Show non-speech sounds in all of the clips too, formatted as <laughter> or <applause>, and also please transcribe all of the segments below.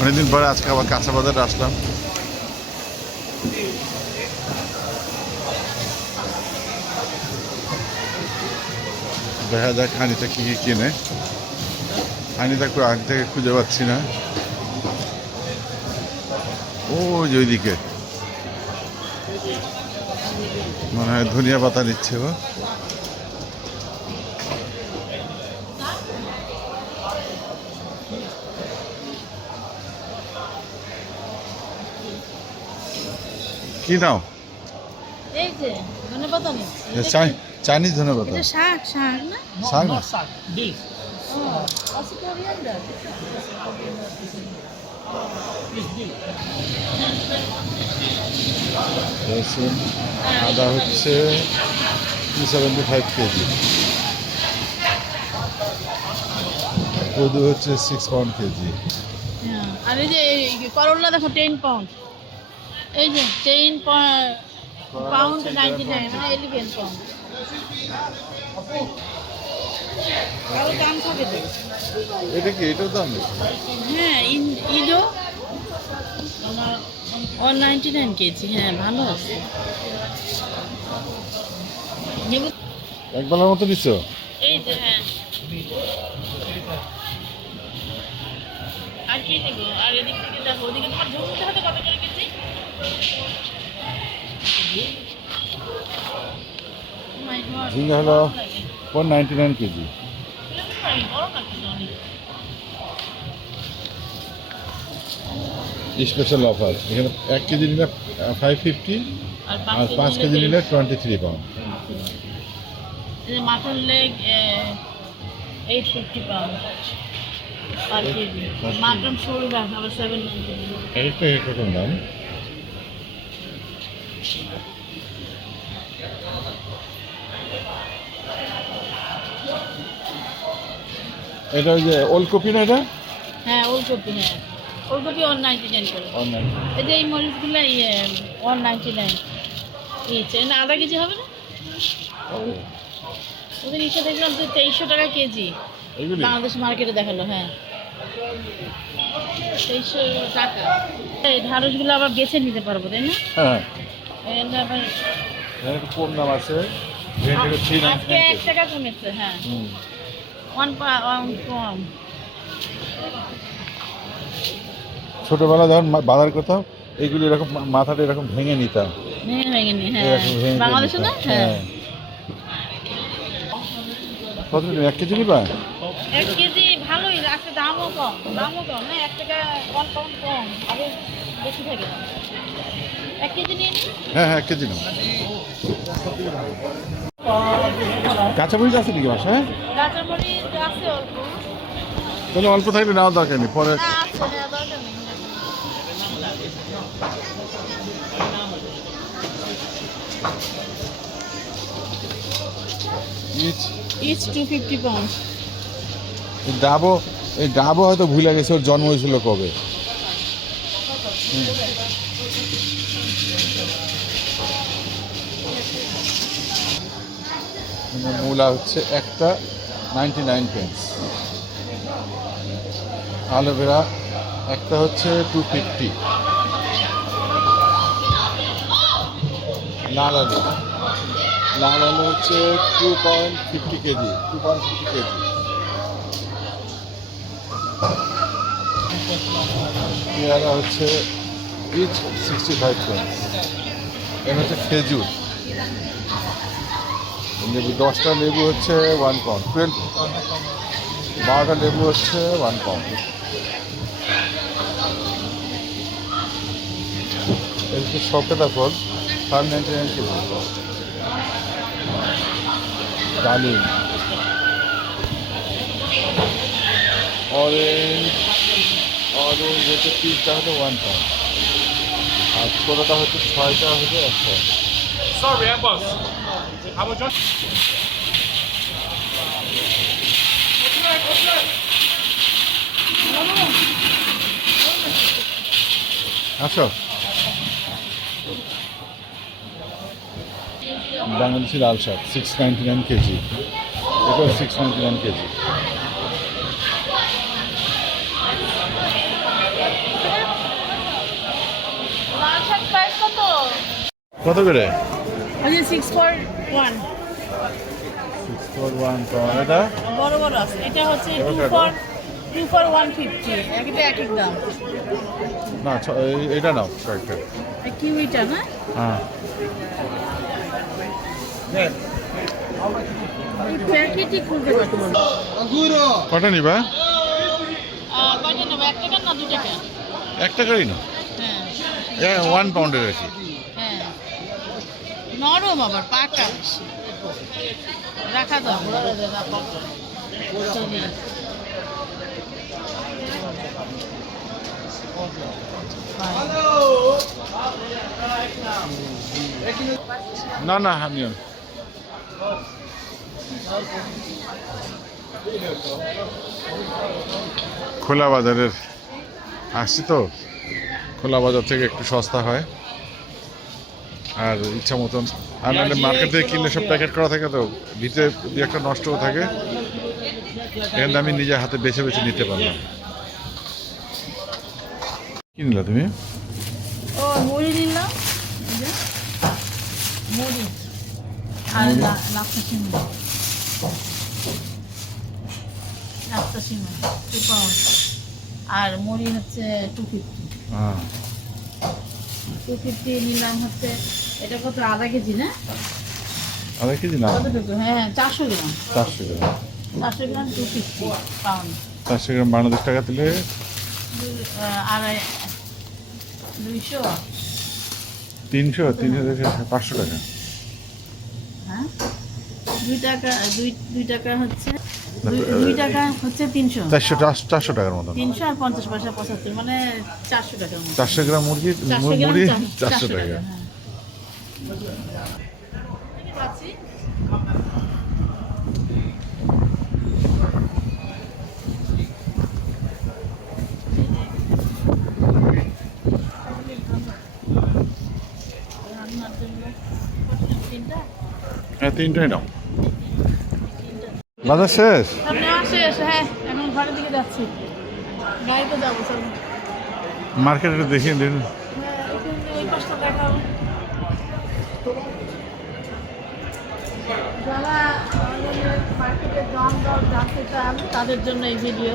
অনেকদিন পরে আজকে আবার কাঁচা বাজারে আসলাম। দেখা যাক হানিটা কি কি কিনে। হানিটা আগে থেকে খুঁজে পাচ্ছি না। ও যে ওইদিকে। মনে হয় ধনিয়া পাতা নিচ্ছে ও কি নাও? এই যে চাইনিজ ধনে পাতা শাক শাক না? শাক না? ও আছে রসুন আদা হচ্ছে টু সেভেন্টি ফাইভ কেজি। কদু হচ্ছে সিক্স পাউন্ড কেজি। হ্যাঁ, আর এই যে এই করল্লা দেখো টেন পাউন্ড এই যে টেন পাউন্ড নাইনটি নাইন মানে ইলেভেন পাউন্ড আরও দাম থাকে তো? এটা কি? এটার দাম হ্যাঁ ইদো? ওয়ান নাইনটি নাইন কেজি হ্যাঁ ভালো আছে। একবেলার মতো নিচ্ছ এই যে হ্যাঁ। আর কি দেবো আর এদিক থেকে দেখো ওদিকে তোমার ঝুমতে হবে ঝিঙ্গা হলো। One ninety nine KG. Special offer. এখানে এক কেজি নিলে ফাইভ ফিফটি আর পাঁচ কেজি নিলে twenty three pound mutton leg eight fifty pound KG. Mutton shoulder আবার সেভেন নাইনটি একটা একরকম দাম? এটা ওই যে ওলকপি না এটা? হ্যাঁ ওলকপি হ্যাঁ। ওলকপি ওয়ান নাইনটি নাইন করে এই যে এই মরিচগুলো ইয়ে ওয়ান নাইনটি নাইন ইচ্ছে না আধা কেজি হবে না? ওদের ইচ্ছে দেখলাম তো তেইশশো টাকা কেজি। বাংলাদেশ মার্কেটে দেখাল হ্যাঁ। তেইশশো টাকা। এই ঢাড়সগুলো আবার বেছে নিতে পারব তাই না? হ্যাঁ। কম দাম আছে? এক টাকা কমেছে হ্যাঁ। ওয়ান কম ছোটবেলা যখন বাজার করতাম এইগুলি এরকম মাথাটা এরকম ভেঙে নিতাম। হ্যাঁ। হ্যাঁ। কত? এক কেজি নিবা এক কেজি ভালোই আছে দামও কম দামও কম না? এক টাকা পাউন্ড কম আগে বেশি থাকে এক কেজি নিয়ে হ্যাঁ হ্যাঁ এক কেজি নাও কাঁচা মরিচ আছে নাকি কাঁচামরিচ আছে অল্প। তাহলে অল্প থাকলে নেওয়ার দরকার নেই পরে না আছে নেওয়া দরকার নেই। Each. Each two fifty pound এই ডাবও হয়তো ভুলে গেছে ওর জন্ম হয়েছিল কবে? মূলা হচ্ছে একটা নাইনটি নাইন পেন্স অ্যালোভেরা একটা হচ্ছে টু ফিফটি লাল আলু। লাল আলু হচ্ছে two point fifty KG. Two point fifty KG. পেয়ারা হচ্ছে ইচ সিক্সটি ফাইভ পেন্স এখানে হচ্ছে খেজুর। লেবু, দশটা লেবু হচ্ছে ওয়ান পাউন্ড টুয়েলভ বারোটা লেবু হচ্ছে ওয়ান পাউন্ড হচ্ছে সকেটা ফল ফাইভ নাইনটি নাইন কেজি ডালিম অরেঞ্জ অরেঞ্জ হচ্ছে তিনটা হচ্ছে ওয়ান পাউন্ড আর ছোটোটা হচ্ছে ছয়টা হচ্ছে এক pound Sorry. I was just. আসো বাংলাদেশি লাল শাক সিক্স নাইনটি নাইন কেজি এটা সিক্স নাইনটি নাইন কেজি কত করে? Six four one six four one এটা? বড় বড় আছে। এটা হচ্ছে টু কত? For two for one fifty একটা এক এক দাম। না এটা নাও কয়েকটা এই কিউইটা না? হ্যাঁ। কটা নিবা? এক টাকারই না? হ্যাঁ। ওয়ান পাউন্ডের হ্যাঁ নরম আবার, পাকা। রাখা দাও। না না আমিও খোলা বাজারের, আসছি তো? খোলা বাজার থেকে একটু সস্তা হয়। আর ইচ্ছা মতন। আর নাহলে মার্কেট থেকে কিনলে সব প্যাকেট করা থাকে তো? ভিতরে দু একটা নষ্টও থাকে। এখানে আমি নিজে হাতে বেছে বেছে নিতে পারলাম। কি নিলা তুমি? আর মুড়ি? হচ্ছে টু ফিফটি। হ্যাঁ টু ফিফটি নিলাম হচ্ছে এটা কত আধা কেজি না? আধা কেজি না? কতটুকু? হ্যাঁ চারশো গ্রাম। চারশো গ্রাম। চারশো গ্রাম টু ফিফটি পাউন্ড। চারশো গ্রাম বাংলাদেশ টাকা দিলে আড়াই দুইশো? তিনশো তিনশো থেকে পাঁচশো টাকা। হ্যাঁ? দুই টাকা দুই দুই টাকা হচ্ছে দুই- দুই টাকা হচ্ছে তিনশো চারশো চারশো টাকার মতন তিনশো আর পঞ্চাশ পয়সা পঁচাত্তর মানে চারশো টাকার চারশো গ্রাম মুরগি চারশো গ্রাম মুড়ি চার- চারশো টাকা হ্যাঁ। পাচ্ছি? রান্নার জন্য তিনটা হ্যাঁ তিনটাই নাও বাজার শেষ? হ্যাঁ এখন ঘরের দিকে যাচ্ছি। গাড়িতে যাব চলো। মার্কেটে একটু দেখিয়ে দিন। হ্যাঁ যারা মার্কেটের দাম দর জানতে চান তাদের জন্য এই ভিডিও।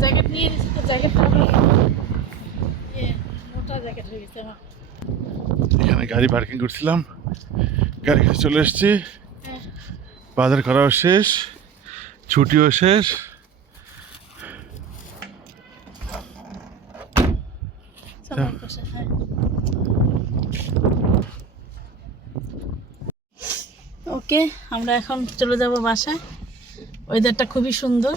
জ্যাকেট নিয়ে নিচ্ছি তো জ্যাকেট মোটা জ্যাকেট হয়ে গেছে আমার। এখানে গাড়ি পার্কিং করছিলাম। গাড়ি কাছে চলে এসেছি। বাজার করাও শেষ ছুটিও শেষ। হ্যাঁ। ওকে আমরা এখন চলে যাব বাসায়। ওয়েদারটা খুবই সুন্দর।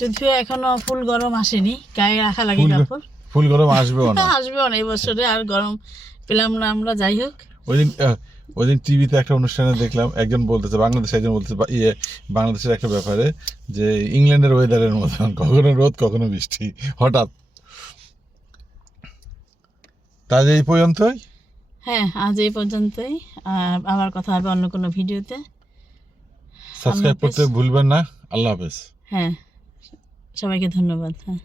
যদিও এখনও ফুল গরম আসেনি গায়ে রাখা লাগে ফুল কাপড়। ফুল গরম আসবেও না। <laughs> আসবেও না এই বছরে আর গরম পেলাম না আমরা যাই হোক। ওই দিন ওই দিন টিভিতে একটা অনুষ্ঠানে দেখলাম একজন বলতেছে বাংলাদেশে একজন বলতেছে ইয়ে বাংলাদেশের একটা ব্যাপারে যে ইংল্যান্ডের ওয়েদারের মতন কখনো রোদ কখনো বৃষ্টি হঠাৎ। তাই এই পর্যন্তই? হ্যাঁ আজ এই পর্যন্তই। আবার কথা হবে অন্য কোনো ভিডিওতে। সাবস্ক্রাইব করতে ভুলবেন না। আল্লাহ হাফেজ। হ্যাঁ সবাইকে ধন্যবাদ হ্যাঁ।